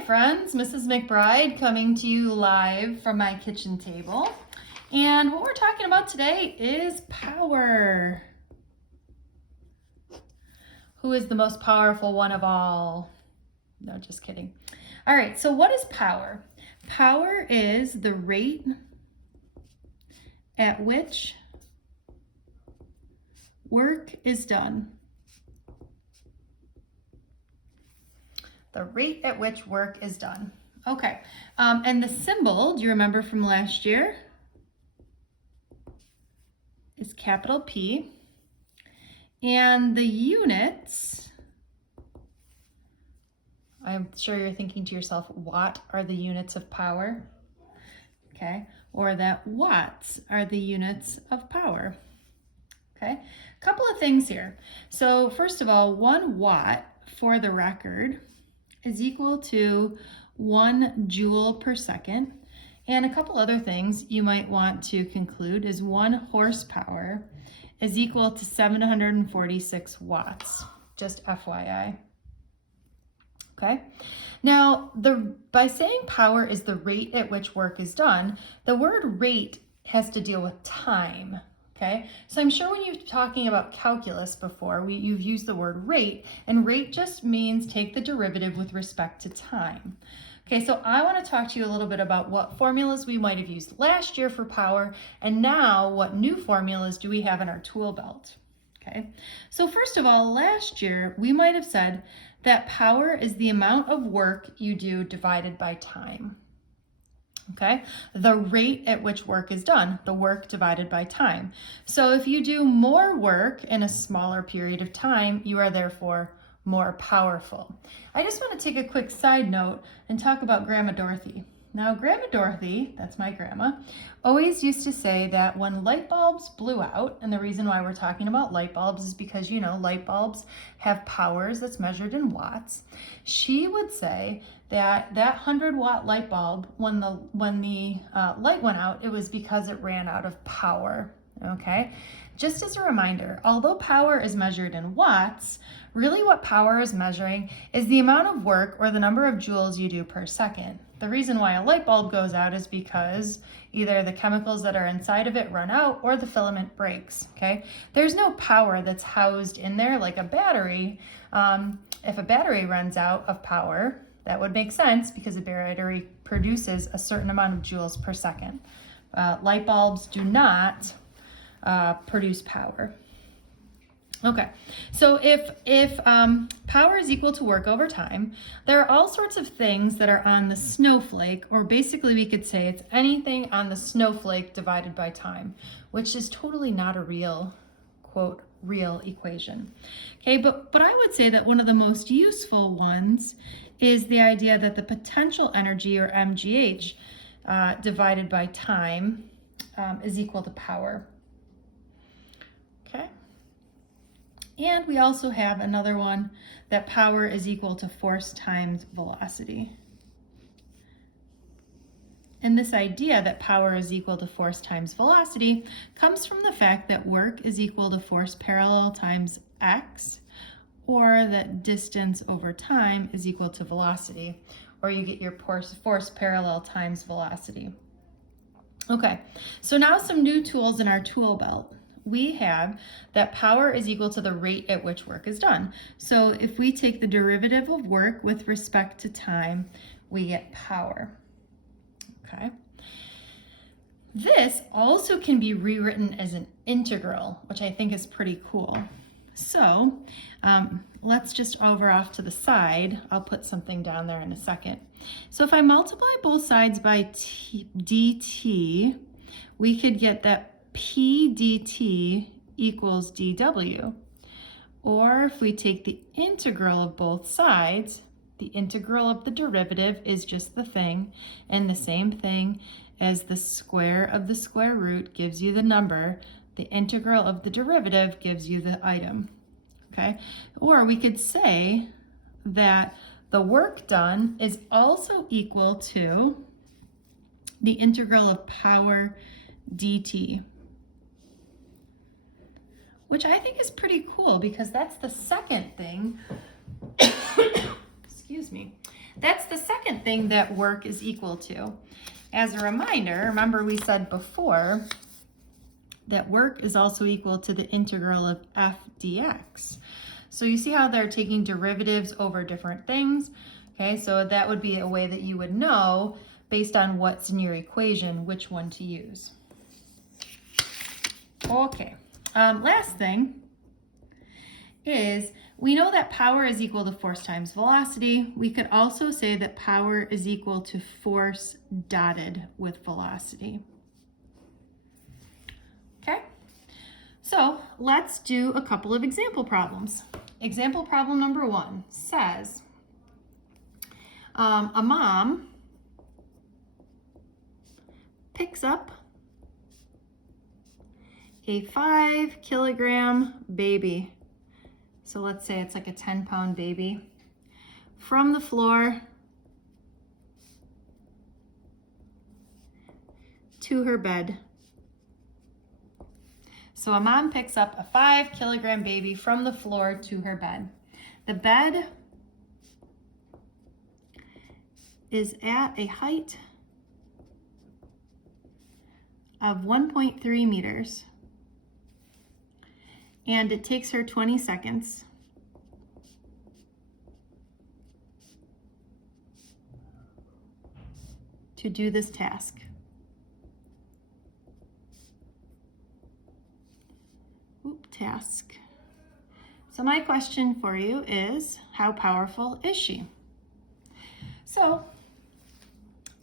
Hi friends, Mrs. McBride coming to you live from my kitchen table. And what we're talking about today is power. Who is the most powerful one of all? No, just kidding. All right, so what is power? Power is the rate at which work is done. The rate at which work is done. Okay, and the symbol, do you remember from last year? Is capital P. And the units, I'm sure you're thinking to yourself, what are the units of power? Okay, or that watts are the units of power. Okay, a couple of things here. So first of all, 1 watt, for the record, is equal to 1 joule per second. And a couple other things you might want to conclude is 1 horsepower is equal to 746 watts, just FYI. Okay, now by saying power is the rate at which work is done, the word rate has to deal with time. Okay, so I'm sure when you're talking about calculus before, you've used the word rate, and rate just means take the derivative with respect to time. Okay, so I want to talk to you a little bit about what formulas we might have used last year for power, and now what new formulas do we have in our tool belt. Okay, so first of all, last year we might have said that power is the amount of work you do divided by time. Okay, the rate at which work is done, the work divided by time. So if you do more work in a smaller period of time, you are therefore more powerful. I just want to take a quick side note and talk about Grandma Dorothy. Now, Grandma Dorothy, that's my grandma, always used to say that when light bulbs blew out, and the reason why we're talking about light bulbs is because, you know, light bulbs have powers that's measured in watts. She would say that 100-watt light bulb, when the light went out, it was because it ran out of power. Okay, just as a reminder, although power is measured in watts, really what power is measuring is the amount of work or the number of joules you do per second. The reason why a light bulb goes out is because either the chemicals that are inside of it run out or the filament breaks. Okay, there's no power that's housed in there like a battery. If a battery runs out of power, that would make sense because a battery produces a certain amount of joules per second. Light bulbs do not produce power. Okay, so if power is equal to work over time, there are all sorts of things that are on the snowflake, or basically we could say it's anything on the snowflake divided by time, which is totally not a real, quote, real equation. Okay, but I would say that one of the most useful ones is the idea that the potential energy, or MGH, divided by time is equal to power. Okay. And we also have another one, that power is equal to force times velocity. And this idea that power is equal to force times velocity comes from the fact that work is equal to force parallel times x, or that distance over time is equal to velocity, or you get your force parallel times velocity. Okay, so now some new tools in our tool belt. We have that power is equal to the rate at which work is done. So if we take the derivative of work with respect to time, we get power. Okay. This also can be rewritten as an integral, which I think is pretty cool. So let's just over off to the side. I'll put something down there in a second. So if I multiply both sides by dt, we could get that P dt equals dw. Or if we take the integral of both sides, the integral of the derivative is just the thing, and the same thing as the square of the square root gives you the number, the integral of the derivative gives you the item. Okay? Or we could say that the work done is also equal to the integral of power dt, which I think is pretty cool because that's the second thing, excuse me, That's the second thing that work is equal to. As a reminder, remember we said before that work is also equal to the integral of f dx. So you see how they're taking derivatives over different things? Okay, so that would be a way that you would know, based on what's in your equation, which one to use. Okay, last thing is we know that power is equal to force times velocity. We could also say that power is equal to force dotted with velocity. Okay, so let's do a couple of example problems. Example problem number 1 says a mom picks up a 5-kilogram baby. So let's say it's like a 10-pound baby from the floor to her bed. So a mom picks up a 5-kilogram baby from the floor to her bed. The bed is at a height of 1.3 meters. And it takes her 20 seconds to do this task. Task. So my question for you is, how powerful is she? So,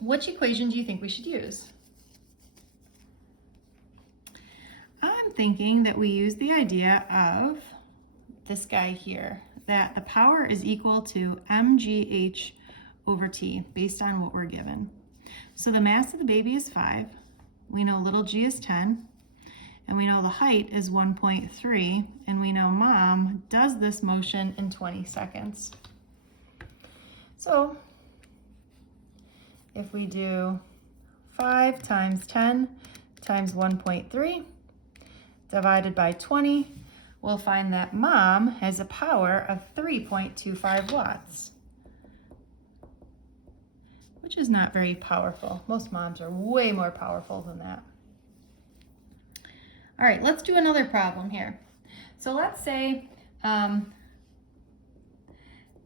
which equation do you think we should use? I'm thinking that we use the idea of this guy here, that the power is equal to mgh over t, based on what we're given. So the mass of the baby is 5. We know little g is 10. And we know the height is 1.3. And we know mom does this motion in 20 seconds. So if we do 5 times 10 times 1.3 divided by 20, we'll find that mom has a power of 3.25 watts, which is not very powerful. Most moms are way more powerful than that. All right, let's do another problem here. So let's say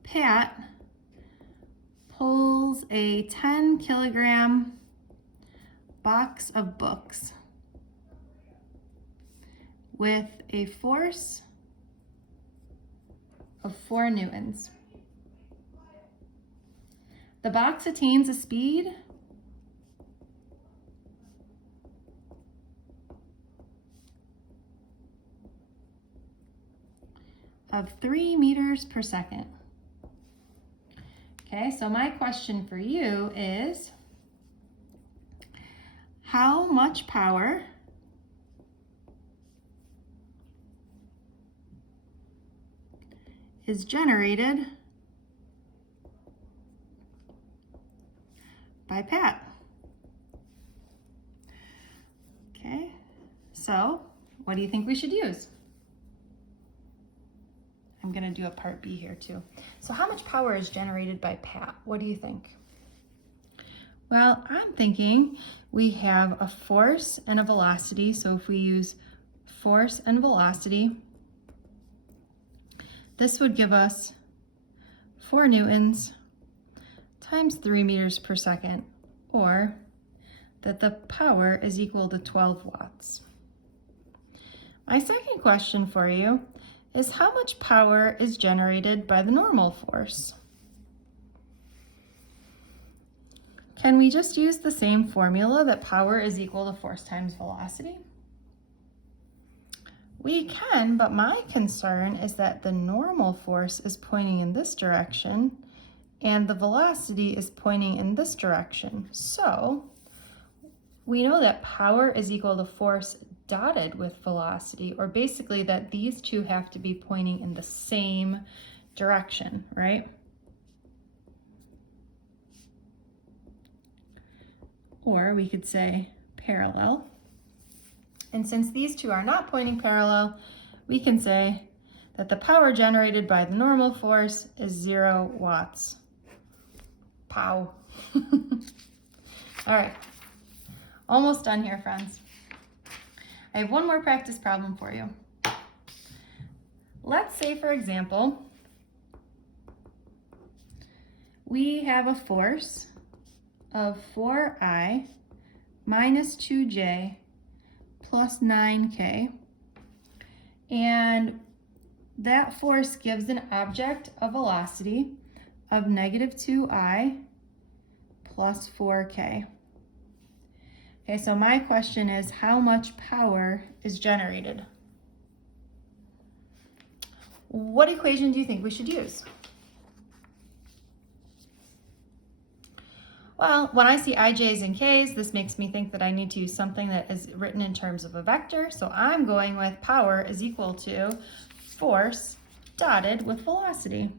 Pat pulls a 10-kilogram box of books with a force of 4 newtons. The box attains a speed of 3 meters per second. Okay, so my question for you is, how much power is generated by Pat? Okay, so what do you think we should use? I'm going to do a part B here too. So how much power is generated by Pat? What do you think? Well, I'm thinking we have a force and a velocity. So if we use force and velocity, this would give us 4 newtons times 3 meters per second, or that the power is equal to 12 watts. My second question for you is, how much power is generated by the normal force? Can we just use the same formula that power is equal to force times velocity? We can, but my concern is that the normal force is pointing in this direction and the velocity is pointing in this direction. So we know that power is equal to force dotted with velocity, or basically that these two have to be pointing in the same direction, right? Or we could say parallel. And since these two are not pointing parallel, we can say that the power generated by the normal force is 0 watts. Pow. All right, almost done here, friends. I have one more practice problem for you. Let's say, for example, we have a force of 4I minus 2J plus 9K, and that force gives an object a velocity of negative 2I plus 4K. Okay, so my question is, how much power is generated? What equation do you think we should use? Well, when I see ij's and k's, this makes me think that I need to use something that is written in terms of a vector. So I'm going with power is equal to force dotted with velocity.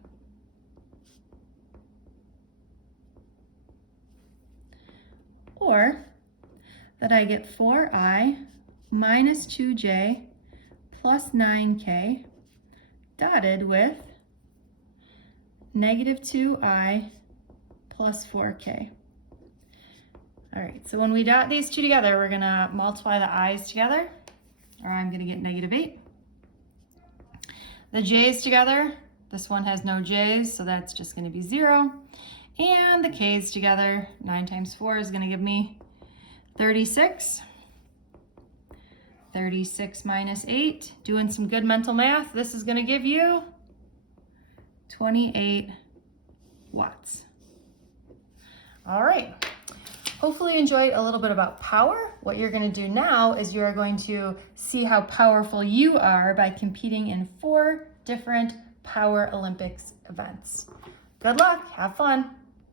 Or that I get 4I minus 2J plus 9K dotted with negative 2I plus 4K. All right, so when we dot these two together, we're gonna multiply the i's together, or I'm gonna get negative 8. The j's together, this one has no j's, so that's just gonna be 0. And the k's together, 9 times 4 is gonna give me 36. 36 minus 8, doing some good mental math, this is gonna give you 28 watts. All right. Hopefully you enjoyed a little bit about power. What you're going to do now is you are going to see how powerful you are by competing in 4 different Power Olympics events. Good luck, have fun.